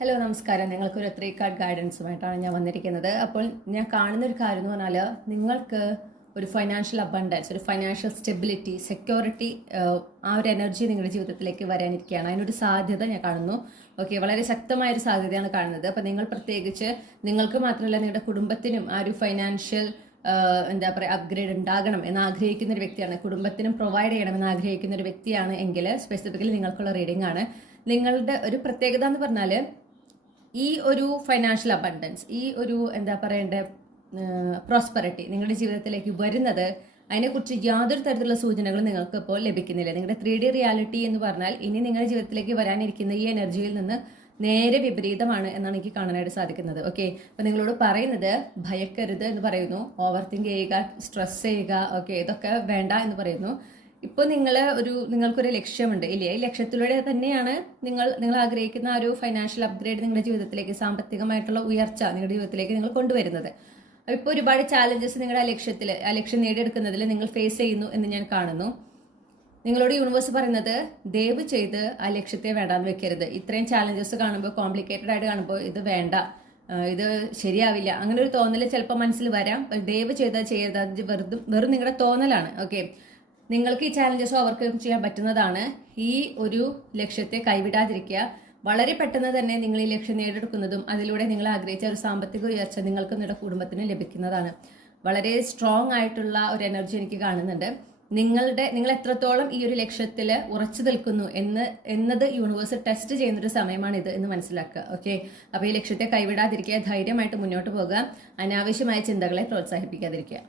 Hello നമസ്കാരം. നിങ്ങൾക്കൊരു 3 card ഗൈഡൻസുമായിട്ടാണ് ഞാൻ വന്നിരിക്കുന്നത്. അപ്പോൾ ഞാൻ കാണുന്ന ഒരു കാര്യം എന്ന് പറഞ്ഞാൽ നിങ്ങൾക്ക് ഒരു ഫൈനാൻഷ്യൽ അബണ്ടൻസ്, ഒരു ഫൈനാൻഷ്യൽ സ്റ്റെബിലിറ്റി, സെക്യൂരിറ്റി, ആ ഒരു എനർജി നിങ്ങളുടെ ജീവിതത്തിലേക്ക് വരാനിരിക്കുകയാണ്. അതിനൊരു സാധ്യത ഞാൻ കാണുന്നു. ഓക്കെ, വളരെ ശക്തമായൊരു സാധ്യതയാണ് കാണുന്നത്. അപ്പോൾ നിങ്ങൾ പ്രത്യേകിച്ച് നിങ്ങൾക്ക് മാത്രമല്ല നിങ്ങളുടെ കുടുംബത്തിനും ആ ഒരു ഫൈനാൻഷ്യൽ എന്താ പറയുക അപ്ഗ്രേഡ് ഉണ്ടാകണം എന്ന് ആഗ്രഹിക്കുന്ന ഒരു വ്യക്തിയാണ്, കുടുംബത്തിനും പ്രൊവൈഡ് ചെയ്യണമെന്ന് ആഗ്രഹിക്കുന്ന ഒരു വ്യക്തിയാണ് എങ്കിൽ സ്പെസിഫിക്കലി നിങ്ങൾക്കുള്ള റീഡിംഗ് ആണ്. നിങ്ങളുടെ ഒരു പ്രത്യേകത എന്ന് പറഞ്ഞാൽ ഈ ഒരു ഫൈനാൻഷ്യൽ അബണ്ടൻസ്, ഈ ഒരു എന്താ പറയേണ്ട പ്രോസ്പെറിറ്റി നിങ്ങളുടെ ജീവിതത്തിലേക്ക് വരുന്നത്, അതിനെക്കുറിച്ച് യാതൊരു തരത്തിലുള്ള സൂചനകളും നിങ്ങൾക്ക് ഇപ്പോൾ ലഭിക്കുന്നില്ല. നിങ്ങളുടെ 3D റിയാലിറ്റി എന്ന് പറഞ്ഞാൽ ഇനി നിങ്ങളുടെ ജീവിതത്തിലേക്ക് വരാനിരിക്കുന്ന ഈ എനർജിയിൽ നിന്ന് നേരെ വിപരീതമാണ് എന്നാണ് എനിക്ക് കാണാനായിട്ട് സാധിക്കുന്നത്. ഓക്കെ, അപ്പം നിങ്ങളോട് പറയുന്നത് ഭയക്കരുത് എന്ന് പറയുന്നു, ഓവർ തിങ്ക് ചെയ്യുക, സ്ട്രെസ് ചെയ്യുക, ഓക്കെ ഇതൊക്കെ വേണ്ട എന്ന് പറയുന്നു. ഇപ്പോൾ നിങ്ങൾക്കൊരു ലക്ഷ്യമുണ്ട് ഇല്ലേ? ഈ ലക്ഷ്യത്തിലൂടെ തന്നെയാണ് നിങ്ങൾ ആഗ്രഹിക്കുന്ന ആ ഒരു ഫൈനാൻഷ്യൽ അപ്ഗ്രേഡ് നിങ്ങളുടെ ജീവിതത്തിലേക്ക്, സാമ്പത്തികമായിട്ടുള്ള ഉയർച്ച നിങ്ങളുടെ ജീവിതത്തിലേക്ക് നിങ്ങൾ കൊണ്ടുവരുന്നത്. ഇപ്പോൾ ഒരുപാട് ചാലഞ്ചസ് നിങ്ങളുടെ ആ ലക്ഷ്യം നേടിയെടുക്കുന്നതിൽ നിങ്ങൾ ഫേസ് ചെയ്യുന്നു എന്ന് ഞാൻ കാണുന്നു. നിങ്ങളോട് യൂണിവേഴ്സ് പറയുന്നത് ദയവ് ചെയ്ത് ആ ലക്ഷ്യത്തെ വേണ്ടാന്ന് വെക്കരുത്. ഇത്രയും ചാലഞ്ചസ് കാണുമ്പോൾ, കോംപ്ലിക്കേറ്റഡ് ആയിട്ട് കാണുമ്പോൾ ഇത് വേണ്ട, ഇത് ശരിയാവില്ല, അങ്ങനെ ഒരു തോന്നൽ ചിലപ്പോൾ മനസ്സിൽ വരാം. ദയവ് ചെയ്ത് ചെയ്യരുത്, അത് വെറും നിങ്ങളുടെ തോന്നലാണ്. ഓക്കെ, നിങ്ങൾക്ക് ഈ ചാലഞ്ചസ് ഓവർകം ചെയ്യാൻ പറ്റുന്നതാണ്. ഈ ഒരു ലക്ഷ്യത്തെ കൈവിടാതിരിക്കുക. വളരെ പെട്ടെന്ന് തന്നെ നിങ്ങൾ ഈ ലക്ഷ്യം നേടിയെടുക്കുന്നതും അതിലൂടെ നിങ്ങൾ ആഗ്രഹിച്ച ഒരു സാമ്പത്തിക ഉയർച്ച നിങ്ങൾക്കും നിങ്ങളുടെ കുടുംബത്തിനും ലഭിക്കുന്നതാണ്. വളരെ സ്ട്രോങ് ആയിട്ടുള്ള ഒരു എനർജി എനിക്ക് കാണുന്നുണ്ട്. നിങ്ങൾ എത്രത്തോളം ഈ ഒരു ലക്ഷ്യത്തിൽ ഉറച്ചു നിൽക്കുന്നു എന്നത് യൂണിവേഴ്സ് ടെസ്റ്റ് ചെയ്യുന്നൊരു സമയമാണിത് എന്ന് മനസ്സിലാക്കുക. ഓക്കെ, അപ്പോൾ ഈ ലക്ഷ്യത്തെ കൈവിടാതിരിക്കുക, ധൈര്യമായിട്ട് മുന്നോട്ട് പോകുക, അനാവശ്യമായ ചിന്തകളെ പ്രോത്സാഹിപ്പിക്കാതിരിക്കുക.